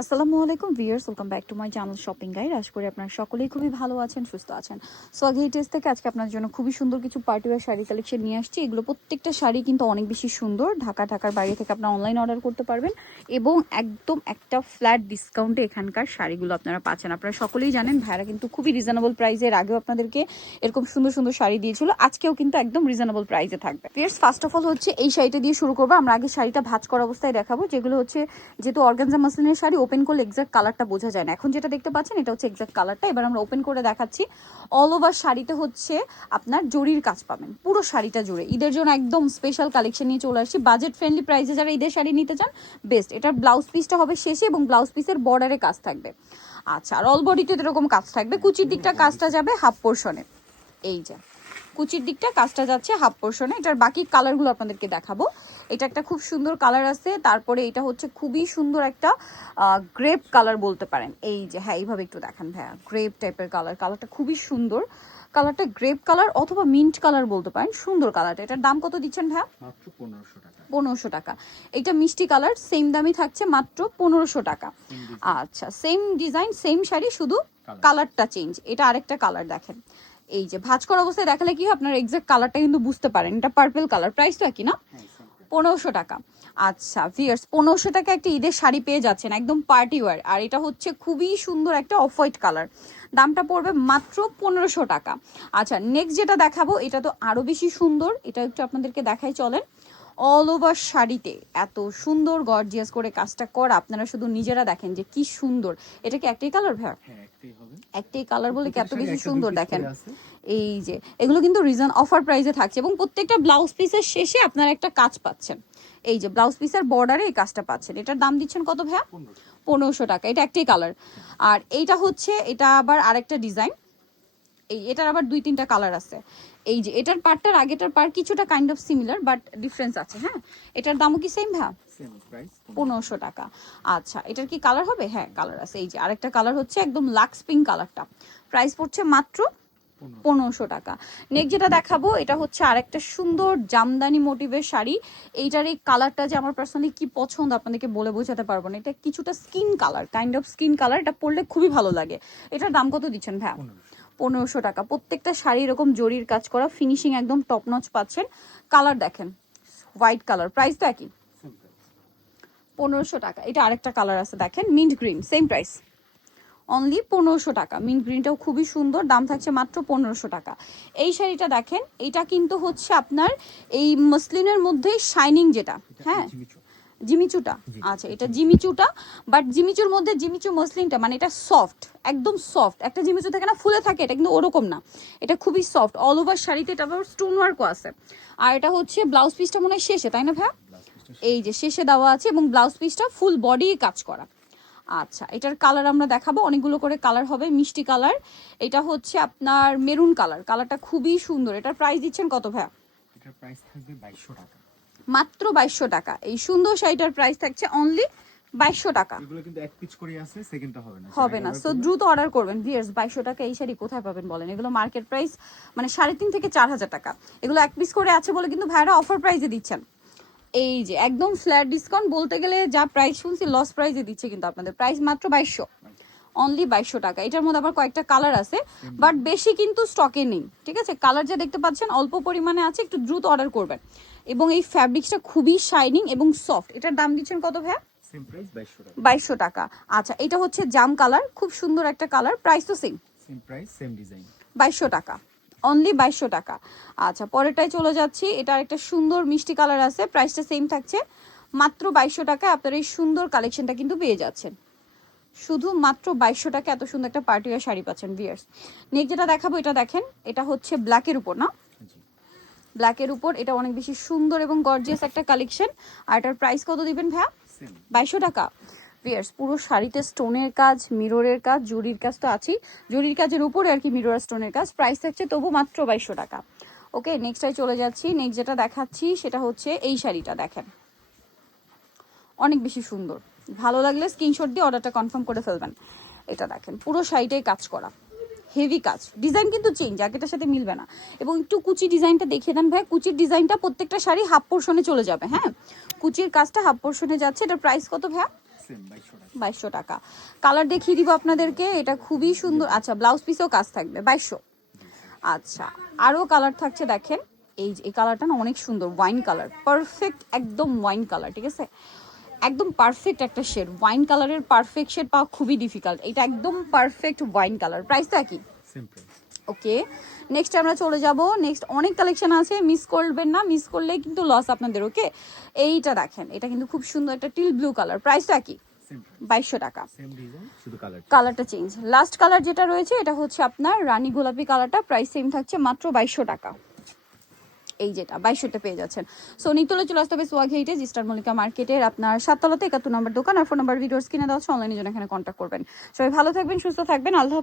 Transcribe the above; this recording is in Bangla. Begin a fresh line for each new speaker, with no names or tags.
আসসালামু আলাইকুম viewers, welcome back to my channel shopping guide. আশা করি আপনারা সকলেই খুবই ভালো আছেন, সুস্থ আছেন। সোয়াগেটেস থেকে আজকে আপনার জন্য খুবই সুন্দর কিছু পার্টিওয়ার শাড়ি কালেকশন নিয়ে আসছি। এগুলো প্রত্যেকটা শাড়ি কিন্তু অনেক বেশি সুন্দর। ঢাকা, ঢাকার বাইরে থেকে আপনারা অনলাইন অর্ডার করতে পারবেন এবং একদম একটা ফ্ল্যাট ডিসকাউন্টে এখানকার শাড়িগুলো আপনারা পাচ্ছেন। আপনারা সকলেই জানেন ভাইরা কিন্তু খুবই রিজনেবল প্রাইসের আগেও আপনাদেরকে এরকম সুন্দর সুন্দর শাড়ি দিয়েছিল। আজকেও কিন্তু একদম রিজনেবল প্রাইসে থাকবে। ভিউয়ার্স ফার্স্ট অফ অল হচ্ছে এই শাড়িটা দিয়ে শুরু করব। আমরা আগে শাড়িটা ভাঁজ করা অবস্থায় দেখাবো, যেগুলো হচ্ছে যেহেতু অর্গানজা মাসলিনের শাড়ি ওপেন করলে এক্সাক্ট কালারটা বোঝা যায় না। এখন যেটা দেখতে পাচ্ছেন, এটা হচ্ছে এক্সাক্ট কালারটা এবার আমরা ওপেন করে দেখাচ্ছি। অল ওভার শাড়িতে হচ্ছে আপনার জরির কাজ পাবেন। পুরো শাড়িটা জুড়ে। ঈদের জন্য একদম স্পেশাল কালেকশন নিয়ে চলে আসছি। বাজেট ফ্রেন্ডলি প্রাইসে যারা ঈদের শাড়ি নিতে চান বেস্ট এটার ব্লাউজ পিসটা হবে শেষে এবং ব্লাউজ পিসের বর্ডারে কাজ থাকবে। আচ্ছা আর অল বডিতে এরকম কাজ থাকবে। কুচির দিকটা কাজটা যাবে হাফ পোর্শনে এই যে। কুচির দিকটা কাজটা যাচ্ছে হাফ পোর্শনে এটার বাকি কালারগুলো আপনাদেরকে দেখাবো। এটা একটা খুব সুন্দর কালার আছে। তারপরে এটা হচ্ছে খুবই সুন্দর একটা গ্রেপ কালার বলতে পারেন। এই যে হ্যাঁ এইভাবে একটু দেখান ভাইয়া। গ্রেপ টাইপের কালার কালারটা খুবই সুন্দর। কালারটা গ্রেপ কালার অথবা মিন্ট কালার বলতে পারেন। সুন্দর কালারটা এটার দাম কত দিচ্ছেন ভাইয়া?
পনেরোশো টাকা।
পনেরোশো টাকা। এটা মিষ্টি কালার সেম দামই থাকছে মাত্র পনেরোশো টাকা। আচ্ছা সেম ডিজাইন সেম শাড়ি শুধু কালারটা চেঞ্জ এটা আরেকটা কালার দেখেন। এই যে ভাঁজ করা অবস্থায় দেখালে কি হয়? আপনার এক্সাক্ট কালারটা কিন্তু বুঝতে পারেন। এটা পার্পেল কালার প্রাইস তো একই না? পনেরোশো টাকা। আচ্ছা ফিয়ার্স পনেরোশো টাকা একটা ঈদের শাড়ি পেয়ে যাচ্ছেন। একদম পার্টি ওয়ার আর এটা হচ্ছে খুবই সুন্দর একটা অফ হোয়াইট কালার দামটা পড়বে মাত্র পনেরোশো টাকা। আচ্ছা নেক্সট যেটা দেখাবো এটা তো আরও বেশি সুন্দর। এটা একটু আপনাদেরকে দেখাই চলেন। অল ওভার শাড়িতে এত সুন্দর গর্জিয়াস করে কাজটা করা। আপনারা শুধু নিজেরা দেখেন যে কি সুন্দর। এটা কি একটাই কালার ভাই
হ্যাঁ একটাই হবে।
একটাই কালার বলে কি এত বেশি সুন্দর দেখেন? এই যে এগুলো কিন্তু রিজন অফার প্রাইসে থাকছে এবং প্রত্যেকটা ব্লাউজ পিসের শেষে আপনারা একটা কাজ পাচ্ছেন। এই যে ব্লাউজ পিসের বর্ডারে এই কাজটা পাচ্ছেন। এটার দাম দিচ্ছেন কত ভাইয়া? পনেরোশো। টাকা। এটা একটাই কালার আর এইটা হচ্ছে এটা আবার আরেকটা ডিজাইন এই এটার আবার দুই তিনটা কালার আছে। এই যে এটার পার্টটার আগেটার পার্ট কিছুটা kind of similar but difference আছে হ্যাঁ? এটার দামও কি সেম
প্রাইস
পনেরোশো টাকা। আচ্ছা এটার কি কালার হবে? হ্যাঁ কালার আছে। এই যে আরেকটা কালার হচ্ছে একদম লাক্স পিঙ্ক কালারটা প্রাইস পড়ছে মাত্র পনেরোশো। টাকা। নেক্সট যেটা দেখাবো এটা হচ্ছে আরেকটা সুন্দর জামদানি মোটিভের শাড়ি। এইটার এই কালারটা যে আমার পার্সোনালি কি পছন্দ আপনাদেরকে বলে বোঝাতে পারব না। এটা কিছুটা skin colour kind of skin colour এটা পরলে খুবই ভালো লাগে। এটার দাম কত দিচ্ছেন ভাইয়া? পনেরোশো টাকা। প্রত্যেকটা শাড়ি এরকম জরির কাজ করা ফিনিশিং একদম টপ নচ পাচ্ছেন। কালার দেখেন হোয়াইট কালার প্রাইস তো একই। পনেরোশো টাকা, এটা আরেকটা কালার আছে, দেখেন mint green same price only পনেরোশো টাকা মিন্ট গ্রিনটাও খুবই সুন্দর, দাম থাকছে মাত্র পনেরোশো টাকা। এই শাড়িটা দেখেন, এটা কিন্তু হচ্ছে আপনার এই মসলিনের মধ্যে শাইনিং যেটা হ্যাঁ? জিমিচুটা। আচ্ছা এটা জিমিচুটা বাট জিমিচুর মধ্যে জিমিচু মসলিনটা মানে এটা সফট একদম সফট একটা জিমিচু থাকে না ফুলে থাকে এটা কিন্তু ওরকম না। এটা খুবই সফট অল ওভার শাড়িতে এটা আবার স্টোন ওয়ার্কও আছে। আর এটা হচ্ছে ব্লাউজ পিসটা মনে হয় শেষে তাই না ভাইয়া? এই যে শেষে দেওয়া আছে এবং ব্লাউজ পিসটা ফুল বডি কাজ করা। আচ্ছা এটার কালার আমরা দেখাবো অনেকগুলো করে কালার হবে মিষ্টি কালার এটা হচ্ছে আপনার মেরুন কালার কালারটা খুবই সুন্দর। এটার প্রাইস দিচ্ছেন কত ভাইয়া?
এটার প্রাইস থাকবে বাইশশো টাকা।
মাত্র বাইশশো টাকা। এই সুন্দর শাড়িটার প্রাইস থাকছে অনলি বাইশশো টাকা।
এগুলো কিন্তু এক পিচ করে আছে সেকেন্ডটা হবে না।
হবে না। সো দ্রুত অর্ডার করবেন। ভিয়ার্স বাইশশো টাকা এই শাড়ি কোথায় পাবেন বলেন? এগুলো মার্কেট প্রাইস মানে সাড়ে তিন থেকে চার হাজার টাকা। এগুলো এক পিস করে আছে বলে কিন্তু ভাইরা অফার প্রাইসে দিচ্ছেন। এই যে একদম ফ্ল্যাট ডিসকাউন্ট বলতে গেলে যা প্রাইস শুনছি লস প্রাইসে দিচ্ছে কিন্তু আপনাদের। প্রাইস মাত্র বাইশশো। অনলি বাইশশো টাকা। এটার মধ্যে আবার কয়েকটা কালার আছে বাট বেশি কিন্তু স্টকে নেই ঠিক আছে? কালার যা দেখতে পাচ্ছেন অল্প পরিমাণে আছে একটু দ্রুত অর্ডার করবেন। এবং এই ফ্যাব্রিক্সটা খুবই শাইনিং এবং সফট এটার দাম দিচ্ছেন কত ভাইয়া?
সেম বাইশশো টাকা।
আচ্ছা এটা হচ্ছে জাম কালার খুব সুন্দর একটা কালার প্রাইস তো সেম বাইশশো টাকা। অনলি বাইশশো টাকা। আচ্ছা পরেরটায় চলে যাচ্ছি। এটার একটা সুন্দর মিষ্টি কালার আছে প্রাইসটা সেম থাকছে। মাত্র বাইশশো টাকা আপনারা এই সুন্দর কালেকশনটা কিন্তু পেয়ে যাচ্ছেন। শুধু মাত্র বাইশশো টাকা এত সুন্দর একটা পার্টিওয়ার শাড়ি পাচ্ছেন ভিয়ার্স নেক্সট যেটা দেখাবো এটা দেখেন এটা হচ্ছে ব্ল্যাকের উপর না? ব্ল্যাকের উপর এটা অনেক বেশি সুন্দর এবং গর্জিয়াস একটা কালেকশন আর এটার প্রাইস কত দিবেন ভাইয়া?
সেম
বাইশশো টাকা। ভিয়ার্স পুরো শাড়িতে স্টোনের কাজ মিররের কাজ জরির কাজ তো আছেই। জরির কাজের উপরে আর কি মিরর স্টোনের কাজ। প্রাইস থাকছে তবু মাত্র বাইশশো টাকা। ওকে নেক্সটটাই চলে যাচ্ছি। নেক্সট যেটা দেখাচ্ছি সেটা হচ্ছে এই শাড়িটা দেখেন। অনেক বেশি সুন্দর। ভালো লাগলে স্ক্রিনশট দিয়ে অর্ডারটা কনফার্ম করে ফেলবেন। এটা দেখেন পুরো শাড়িটাই কাজ করা। হেভি কাজ। ডিজাইন কিন্তু চেঞ্জ আগেটার সাথে মিলবে না। এবং একটু কুচি ডিজাইনটা দেখিয়ে দেন ভাই কুচির ডিজাইনটা প্রত্যেকটা শাড়ি হাফ পোর্শনে চলে যাবে হ্যাঁ? কুচির কাজটা হাফ পোর্শনে যাচ্ছে এটার প্রাইস কত ভাইয়া?
বাইশশো টাকা।
বাইশশো টাকা। কালার দেখিয়ে দিব আপনাদেরকে এটা খুবই সুন্দর আচ্ছা ব্লাউজ পিসেও কাজ থাকবে বাইশশো। আচ্ছা আরও কালার থাকছে দেখেন। এই যে এই কালারটা না অনেক সুন্দর ওয়াইন কালার পারফেক্ট একদম ওয়াইন কালার ঠিক আছে? একদম পারফেক্ট একটা শেড ওয়াইন কালারের পারফেক্ট শেড পাওয়া খুবই ডিফিকাল্ট এটা একদম পারফেক্ট ওয়াইন কালার প্রাইসটা কি
প্রাইস
ওকে নেক্সট আমরা চলে যাব। নেক্সট অনেক কালেকশন আছে। মিস করবেন না। মিস করলে কিন্তু লস আপনাদের ওকে এইটা দেখেন। এটা কিন্তু খুব সুন্দর একটা টিল ব্লু কালার প্রাইসটা কি বাইশশো টাকা। কালারটা চেঞ্জ লাস্ট কালার যেটা রয়েছে এটা হচ্ছে আপনার রানী গোলাপি কালারটা প্রাইস সেম থাকছে মাত্র বাইশশো টাকা। এই যেটা, বাইশশোতে পেয়ে যাচ্ছেন। সো নিতলে চলে আসতে হবে সোয়াগ হেইটে জিস্টার মল্লিকা মার্কেটের আপনার সাততলাতে একাত্তর নম্বর দোকান আর ফোন নাম্বার ভিডিওস কিনে দেওয়া হচ্ছে অনলাইনে জন্য এখানে কন্ট্যাক্ট করবেন। সবাই ভালো থাকবেন, সুস্থ থাকবেন, আল্লাহ